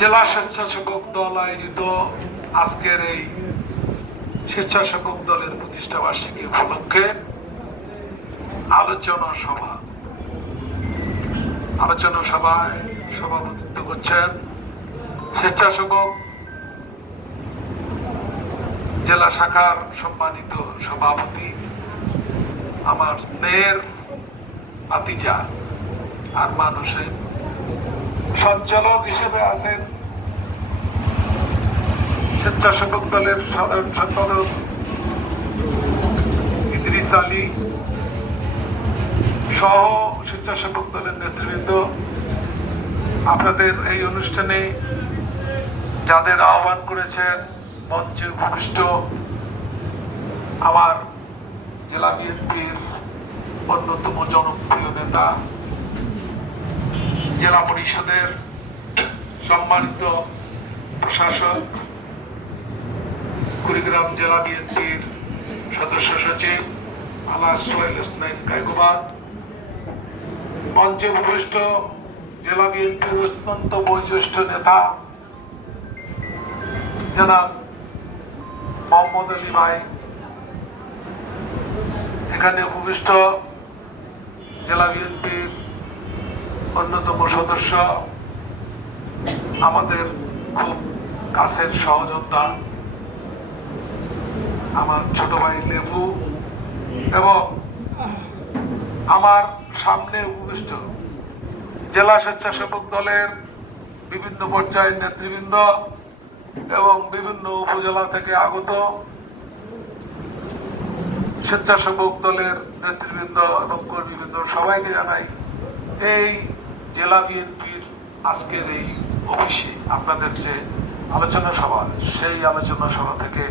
জেলা স্বেচ্ছাসেবক দল আয়োজিত আজকের এই স্বেচ্ছাসেবক দলের প্রতিষ্ঠা বার্ষিকী উপলক্ষে আলোচনা সভায় সভাপতিত্ব করছেন স্বেচ্ছাসেবক জেলা শাখার সম্মানিত সভাপতি আমার স্নেহের আতিজা আর মানুষের সঞ্চালক হিসেবে আছেন স্বেচ্ছাসেবক দলের সাধারণ সম্পাদক ইদ্রিস আলী সহ স্বেচ্ছাসেবক দলের নেতৃবৃন্দ, আপনাদের এই অনুষ্ঠানে যাদের আহ্বান করেছেন মঞ্চে উপবিষ্ট আমার জেলা বিএনপির অন্যতম জনপ্রিয় নেতা, জেলা পরিষদের সম্মানিত প্রশাসক, কুড়িগ্রাম জেলা বিএনপির সদস্য সচিব আলহাজ সোহেল ইসলাম কায়কোবাদ, মঞ্চে উপবিষ্ট জেলা বিএনপির অত্যন্ত বয়োজ্যেষ্ঠ নেতা জনাব মোহাম্মদ আলী ভাই, এখানে উপবিষ্ট জেলা বিএনপির অন্যতম সদস্য, আমাদের খুব কাছের সহযোদ্ধা আমার ছোট ভাই লেবু, এবং আমার সামনে উপবিষ্ট জেলা স্বেচ্ছাসেবক দলের বিভিন্ন পর্যায়ের নেতৃবৃন্দ এবং বিভিন্ন উপজেলা থেকে আগত স্বেচ্ছাসেবক দলের নেতৃবৃন্দ এবং কর্মীবৃন্দ, সবাইকে জানাই এই জেলা বিএনপির আজকের এই অফিসে আপনাদের যে আলোচনা সভা, সেই আলোচনা সভা থেকে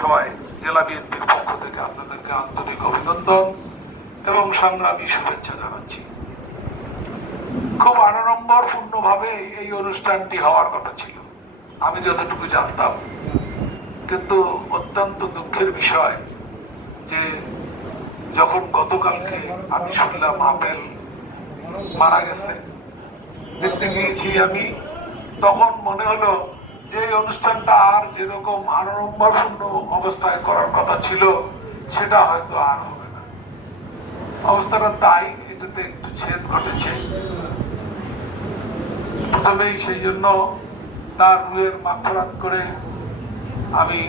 সবাই জেলা বিএনপির পক্ষ থেকে আপনাদেরকে আন্তরিক অভিনন্দন এবং সংগ্রামী শুভেচ্ছা জানাচ্ছি। খুব আড়ম্বরপূর্ণ ভাবে এই অনুষ্ঠানটি হওয়ার কথা ছিল, আমি যতটুকু জানতাম, কিন্তু অত্যন্ত দুঃখের বিষয় যে যখন গতকালকে আমি শুনলাম আপেল মারা গেছে, দেখতে গিয়েছি আমি, তখন মনে হলো যে এই অনুষ্ঠানটা আর যেরকম আড়ম্বরপূর্ণ অবস্থায় করার কথা ছিল সেটা হয়তো আর হবে না। অবস্থাটা তাই, এটাতে একটু ছেদ ঘটেছে। প্রথমেই সেই জন্য তার রুহের মাগফিরাত করে আমি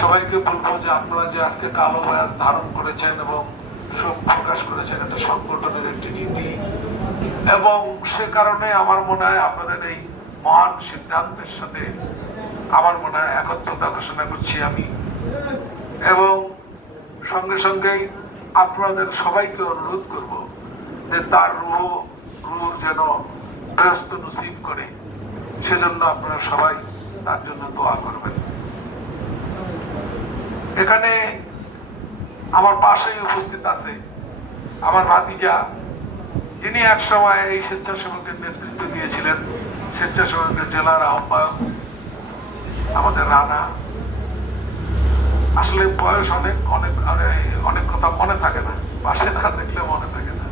সবাইকে বলবো যে আপনারা যে আজকে কালো বয়াস ধারণ করেছেন এবং শোক প্রকাশ করেছেন, এটা সংগঠনের একটি নীতি, এবং সে কারণে আমার মনে হয় আপনাদের এই মহান সিদ্ধান্তের সাথে আমার মনে হয় একত্রতা ঘোষণা করছি আমি, এবং সঙ্গে সঙ্গেই আপনাদের সবাইকে অনুরোধ করব যে তার রুহ যেন ব্যস্ত নসিব করে, সেজন্য আপনারা সবাই তার জন্য দোয়া করবেন। এখানে আমার পাশেই উপস্থিত আছে আমার ভাতিজা, যিনি এক সময় এই স্বেচ্ছাসেবকের নেতৃত্ব দিয়েছিলেন, স্বেচ্ছাসেবকের জেলার আহ্বায়ক আমাদের রানা। আসলে বয়স অনেক অনেক অনেক কথা মনে থাকে না, পাশে না দেখলে মনে থাকে না।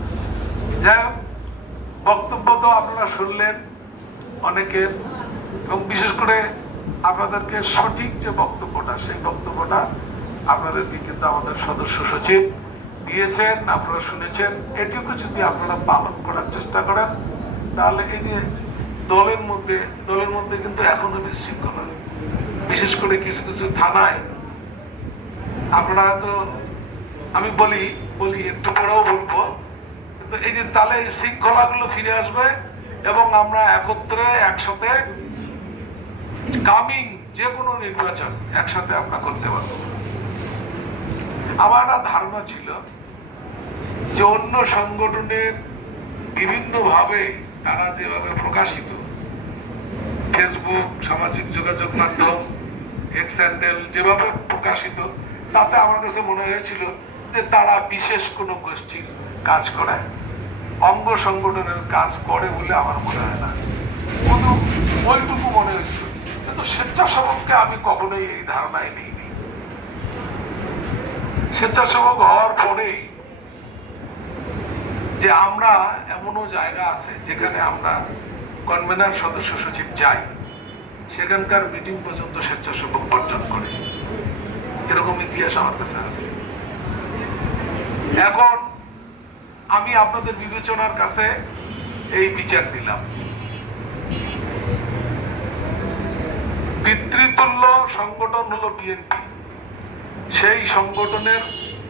যাই হোক, বক্তব্য তো আপনারা শুনলেন অনেকের, এবং বিশেষ করে আপনাদেরকে সঠিক যে বক্তব্যটা, সেই বক্তব্যটা আপনাদেরকে কিন্তু আমাদের সদস্য সচিব দিয়েছেন, আপনারা শুনেছেন। এটুকু যদি আপনারা পালন করার চেষ্টা করেন, তাহলে এই যে দলের মধ্যে কিন্তু এখনো বিশৃঙ্খলা, বিশেষ করে কিছু কিছু থানায়, আপনারা হয়তো, আমি বলি একটু পরেও বলবো, কিন্তু এই যে তাহলে এই শৃঙ্খলাগুলো ফিরে আসবে এবং আমরা একত্রে একসাথে কামিং যে কোনো নির্বাচন একসাথে আমরা করতে পারবো। আমার একটা ধারণা ছিল যে অন্য সংগঠনের বিভিন্ন ভাবে তারা যেভাবে প্রকাশিত, ফেসবুক, সামাজিক যোগাযোগ মাধ্যম, এক্স হ্যান্ডেল যেভাবে প্রকাশিত, তাতে আমার কাছে মনে হয়েছিল যে তারা বিশেষ কোনো গোষ্ঠীর কাজ করে, অঙ্গ সংগঠনের কাজ করে বলে আমার মনে হয় না, শুধু ওইটুকু মনে হয়েছিল। কিন্তু স্বেচ্ছাসেবককে আমি কখনোই এই ধারণায় নিইনি। স্বেচ্ছাসেবক হওয়ার পরেই যে আমরা এমনও জায়গা আছে যেখানে আমরা কনভেনার সদস্য সচিব যায়, সেখানকার মিটিং পর্যন্ত স্বেচ্ছাসেবক বর্জন করে, এরকম ইতিহাস আমার কাছে আছে। এখন আমি আপনাদের বিবেচনার কাছে এই বিচার দিলাম। পিতৃতুল্য সংগঠন হলো বিএনপি, সেই সংগঠনের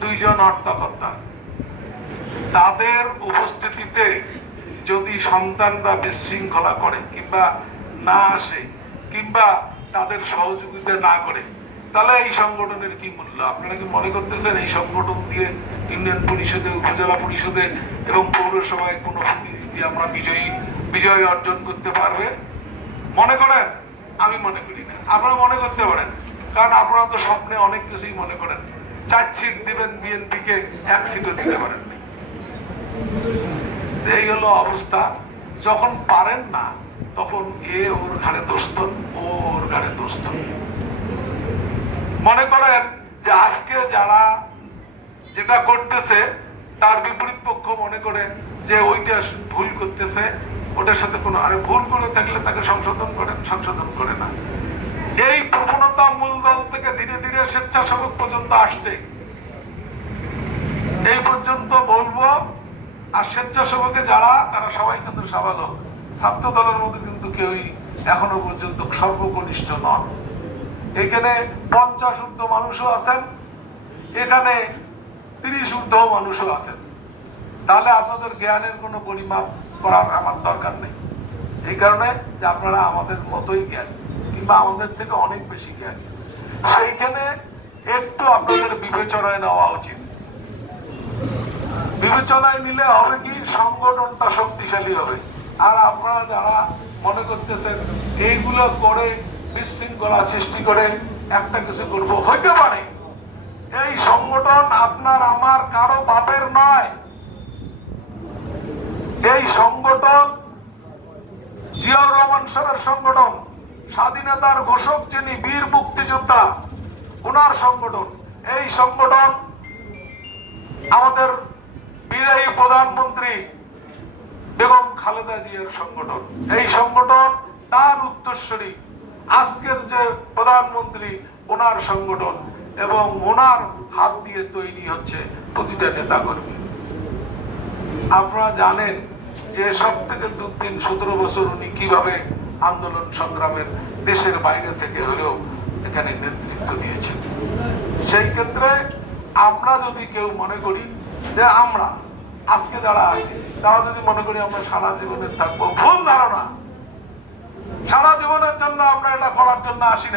দুইজন হর্তাকর্তা, তাদের উপস্থিতিতে যদি সন্তানরা বিশৃঙ্খলা করে কিংবা না আসে কিংবা তাদের সহযোগিতা না করে, তাহলে এই সংগঠনের কি মূল্য? আপনারা কি মনে করতেছেন এই সংগঠন দিয়ে ইউনিয়ন পরিষদে, উপজেলা পরিষদে এবং পৌরসভায় কোনো প্রতিনিধি আমরা বিজয় অর্জন করতে পারবে? মনে করেন? আমি মনে করি না। আপনারা মনে করতে পারেন, কারণ আপনারা তো স্বপ্নে অনেক কিছুই মনে করেন। 4 সিট দিবেন বিএনপিকে, 1 সিটও দিতে পারেন। এই হলো অবস্থা। যখন পারেন না তখন এ ওর ঘাড়ে দোস্ত, ও ওর ঘাড়ে দোস্ত। মনে করেন যে আজকে যারা যেটা করতেছে তার বিপরীত পক্ষ মনে করে যে ওইটা ভুল করতেছে, ওটার সাথে কোনো, আরে ভুল করে থাকলে তাকে সংশোধন করে না। এই প্রবণতা মূলদল থেকে ধীরে ধীরে স্বেচ্ছাসেবক পর্যন্ত আসছে। এই পর্যন্ত বলবো। আর স্বেচ্ছাসেবকে যারা, তারা সবাই কিন্তু সাবালক। ছাত্র দলের মধ্যে কিন্তু কেউই এখনো পর্যন্ত সর্বকনিষ্ঠ নন। এখানে 50 ঊর্ধ্ব মানুষও আছেন, এখানে 30 ঊর্ধ্ব মানুষও আছেন। তাহলে আপনাদের জ্ঞানের কোনো পরিমাপ করার আমার দরকার নেই। এই কারণে যে আপনারা আমাদের মতোই জ্ঞান কিংবা আমাদের থেকে অনেক বেশি জ্ঞান, সেইখানে একটু আপনাদের বিবেচনায় নেওয়া উচিত। বিবেচনায় নিলে হবে কি, সংগঠনটা শক্তিশালী হবে। আর আপনারা যারা মনে করতেছেন এইগুলো করে বিশৃঙ্খলা সৃষ্টি করে একটা কিছু করবো, হইতে পারে এই সংগঠন আপনার আমার কারো বাপের নয়। এই সংগঠন জিয়াউর রহমান সাহেবের সংগঠন, স্বাধীনতার ঘোষক যিনি বীর মুক্তিযোদ্ধা, ওনার সংগঠন। এই সংগঠন আমাদের বিদায়ী প্রধানমন্ত্রী বেগম খালেদা জিয়ার সংগঠন। এই সংগঠন তার উত্তরসূরি আজকের যে প্রধানমন্ত্রী, ওনার সংগঠন, এবং ওনার হাত দিয়ে তৈরি হচ্ছে প্রতিটা নেতা কর্মী। আপনারা জানেন যে সব থেকে দুর্দিন 17 বছর উনি কিভাবে আন্দোলন সংগ্রামের দেশের বাইরে থেকে হলেও এখানে নেতৃত্ব দিয়েছেন। সেই ক্ষেত্রে আমরা যদি কেউ মনে করি যে আমরা আজকে যারা আছি তারা যদি মনে করি আমরা সারা জীবনে থাকবো, ভুল ধারণা। সারা জীবনের জন্য আমরা এটা করার জন্য আসি নাই।